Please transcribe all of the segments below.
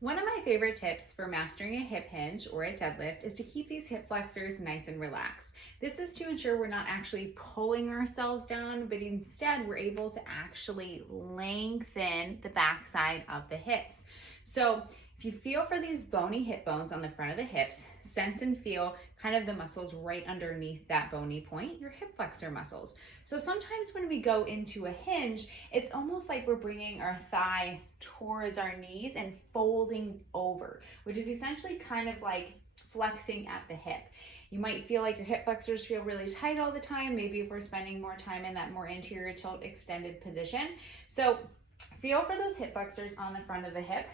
One of my favorite tips for mastering a hip hinge or a deadlift is to keep these hip flexors nice and relaxed. This is to ensure we're not actually pulling ourselves down, but instead we're able to actually lengthen the backside of the hips. So if you feel for these bony hip bones on the front of the hips, sense and feel kind of the muscles right underneath that bony point, your hip flexor muscles. So sometimes when we go into a hinge, it's almost like we're bringing our thigh towards our knees and folding over, which is essentially kind of like flexing at the hip. You might feel like your hip flexors feel really tight all the time, maybe if we're spending more time in that more anterior tilt extended position. So feel for those hip flexors on the front of the hip.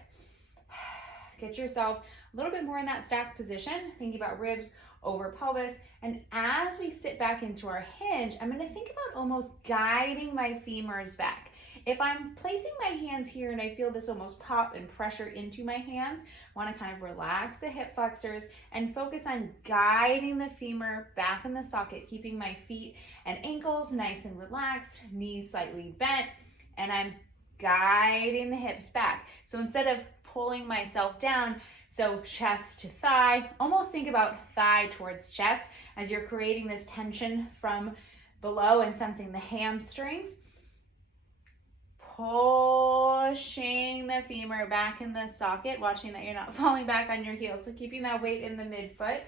Get yourself a little bit more in that stacked position, thinking about ribs over pelvis. And as we sit back into our hinge, I'm gonna think about almost guiding my femurs back. If I'm placing my hands here and I feel this almost pop and pressure into my hands, I wanna kind of relax the hip flexors and focus on guiding the femur back in the socket, keeping my feet and ankles nice and relaxed, knees slightly bent, and I'm guiding the hips back. So instead of pulling myself down, so chest to thigh, almost think about thigh towards chest as you're creating this tension from below and sensing the hamstrings. Pushing the femur back in the socket, watching that you're not falling back on your heels. So keeping that weight in the midfoot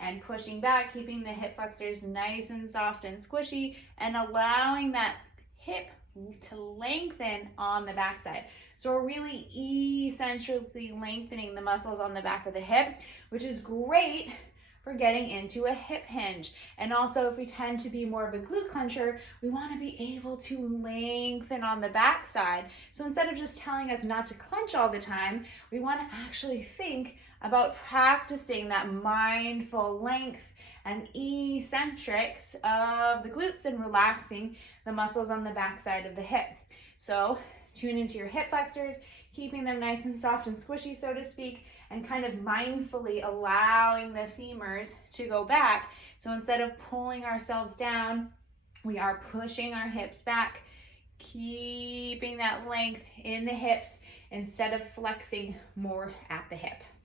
and pushing back, keeping the hip flexors nice and soft and squishy, and allowing that hip to lengthen on the backside. So we're really eccentrically lengthening the muscles on the back of the hip, which is great for getting into a hip hinge. And also if we tend to be more of a glute clencher, we want to be able to lengthen on the backside. So instead of just telling us not to clench all the time, we want to actually think about practicing that mindful length and eccentrics of the glutes and relaxing the muscles on the backside of the hip. So tune into your hip flexors, keeping them nice and soft and squishy, so to speak, and kind of mindfully allowing the femurs to go back. So instead of pulling ourselves down, we are pushing our hips back, keeping that length in the hips instead of flexing more at the hip.